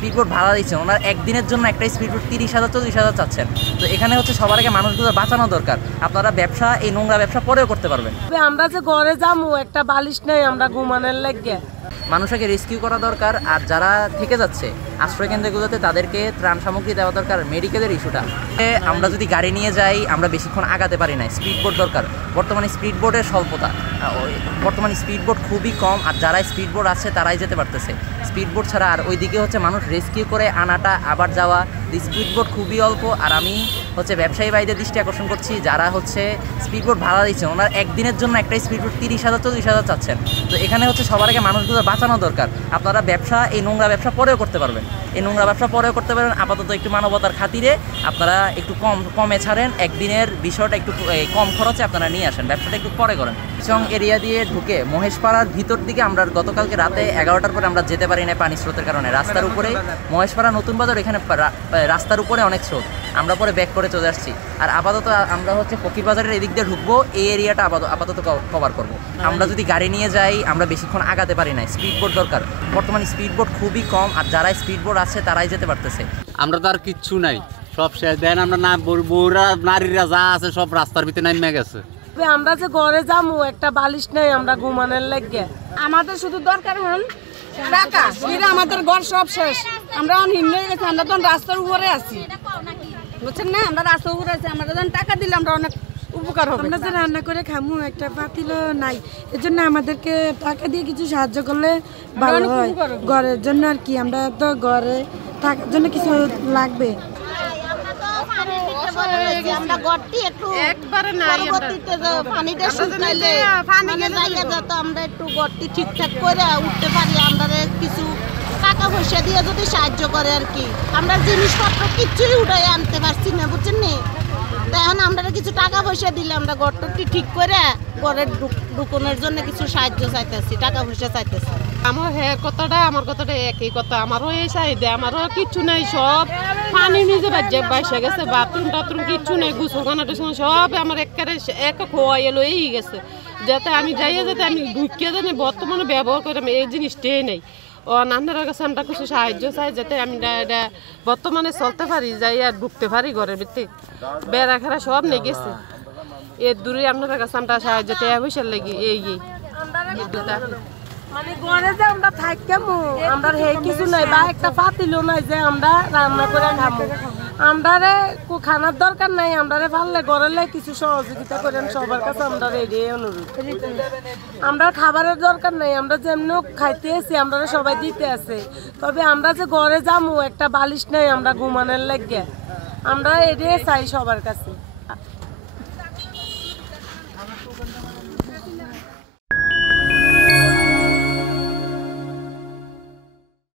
Speedboat ভাড়া দিচ্ছেন, ওনারা একদিনের জন্য একটা স্পিডবোট 30,000 40,000 চাচ্ছেন। তো এখানে হচ্ছে সবার আগে মানুষগুলো বাঁচানো দরকার। আপনারা ব্যবসা, এই নোংরা ব্যবসা পরেও করতে পারবেন। আমরা যে ঘরে যাবো একটা বালিশ নেই আমরা ঘুমানোর লাগে, মানুষকে রেস্কিউ করা দরকার। আর যারা থেকে যাচ্ছে আশ্রয়কেন্দ্রগুলোতে তাদেরকে ত্রাণ সামগ্রী দেওয়া দরকার। মেডিকেলের ইস্যুটা, আমরা যদি গাড়ি নিয়ে যাই আমরা বেশিক্ষণ আগাতে পারি না, স্পিডবোট দরকার। বর্তমানে স্পিডবোটের স্বল্পতা, বর্তমানে স্পিডবোট খুবই কম, আর যারা স্পিডবোট আছে তারাই যেতে পারতেছে। স্পিডবোট ছাড়া আর ওইদিকে হচ্ছে মানুষ রেস্কিউ করে আনাটা আবার যাওয়া, স্পিডবোট খুবই অল্প। আর আমি হচ্ছে ব্যবসায়ী ভাইদের দৃষ্টি আকর্ষণ করছি, যারা হচ্ছে স্পিডবোট ভাড়া দিচ্ছেন, ওনারা একদিনের জন্য একটা স্পিডবোট 30,000 40,000 চাচ্ছেন। তো এখানে হচ্ছে সবার আগে মানুষগুলো বাঁচানো দরকার। আপনারা ব্যবসা, এই নোংরা ব্যবসা পরেও করতে পারবেন, এই নোংরা ব্যবসা পরেও করতে পারবেন। আপাতত একটু মানবতার খাতিরে আপনারা একটু কমে ছাড়েন, একদিনের বিষয়টা একটু কম খরচে আপনারা নিয়ে আসেন, ব্যবসাটা একটু পরে করেন। চং এরিয়া দিয়ে ঢুকে মহেশপাড়ার ভিতর দিকে আমরা গতকালকে রাতে 11টার পরে আমরা যেতে পারি না পানি স্রোতের কারণে। রাস্তার উপরে মহেশপাড়া নতুন বাজার, এখানে রাস্তার উপরে অনেক স্রোত, আমরা পরে ব্যাক করে চলে আসছি। আর আপাতত আমরা হচ্ছে ফকির বাজারের এদিক দিয়ে ঢুকবো, এই এরিয়াটা আপাতত কভার করবো। আমরা যদি গাড়ি নিয়ে যাই আমরা বেশিক্ষণ আগাতে পারি না, স্পিডবোট দরকার। বর্তমানে স্পিডবোট খুবই কম, আর যারা স্পিডবোট আছে তারাই যেতে পারতেছে। আমরা তো আর কিচ্ছু নাই, সব শেষ। দেন আমরা না বউরা নারীরা যা আছে সব রাস্তার ভিতরে নামে গেছে। আমরা যে ঘরে যাবো একটা বালিশ নেই আমরা ঘুমানোর লাগে, আমাদের শুধু দরকার হন টাকা। আমাদের ঘর সব শেষ, আমরা অনহীন হয়ে গেছি, আমরা তখন রাস্তার উপরে আছি, বুঝছেন না? আমরা রাস্তার উপরে আছি, আমরা যখন টাকা দিলে আমরা অনেক উপকার হবে। আমরা যে রান্না করে খামু একটা পাতিলও নাই, এর জন্য আমাদেরকে টাকা দিয়ে কিছু সাহায্য করলে ভালো হয় ঘরের জন্য। আর কি আমরা তো ঘরে থাকার জন্য কিছু লাগবে। আমরা গড়টি একটু একবারে নাই, পানিটা শুকাইলে আমরা একটু গড়টি ঠিকঠাক করে উঠতে পারি। আমরা কিছু টাকা পয়সা দিয়ে যদি সাহায্য করে আর কি, আমরা জিনিসপত্র কিছুই উঠাই আনতে পারছি না, বুঝছেন নি? এখন আমরা কিছু টাকা পয়সা দিলে আমরা গড়টি ঠিক করে ঘরের ঢুকনের জন্য কিছু সাহায্য চাইতেছি, টাকা পয়সা চাইতেছি। আমার কথাটা একই কথা, আমারও এই চাহিদা, আমারও কিচ্ছু নাই, সব পানি নিজে বাইসে গেছে, বাথরুম টাথরুম কিচ্ছু নেই, গুছলখানা টুছখানা সব আমার এক খোয়াই লই গেছে। যাতে আমি যাইয়া যাতে আমি ঢুকিয়ে জানি বর্তমানে ব্যবহার করে আমি এই জিনিসটাই নেই। ও নান্নার কাছে আমরা কিছু সাহায্য চাই যাতে আমি বর্তমানে চলতে পারি, যাই আর ঢুকতে পারি ঘরের ভিতরে। বেড়া খেলা সব নিয়ে গেছে, এর দূরে আপনার কাছে আমরা সাহায্য টেয়া পয়সার লাগি এই মানে ঘরে যে আমরা থাকবো আমরা হে কিছু নাই, বা একটা পাতিলও নাই যে আমরা রান্না করে খাবো। আমরা খানার দরকার নাই, আমরা পারলে ঘরের কিছু সহযোগিতা করেন সবার কাছে, আমরা এটাই অনুরোধ। আমরা খাবারের দরকার নাই, আমরা যেমন খাইতে আছি আমরা সবাই দিতে আছে, তবে আমরা যে ঘরে যাবো একটা বালিশ নেই আমরা ঘুমানোর লাগে, আমরা এটাই চাই সবার কাছে।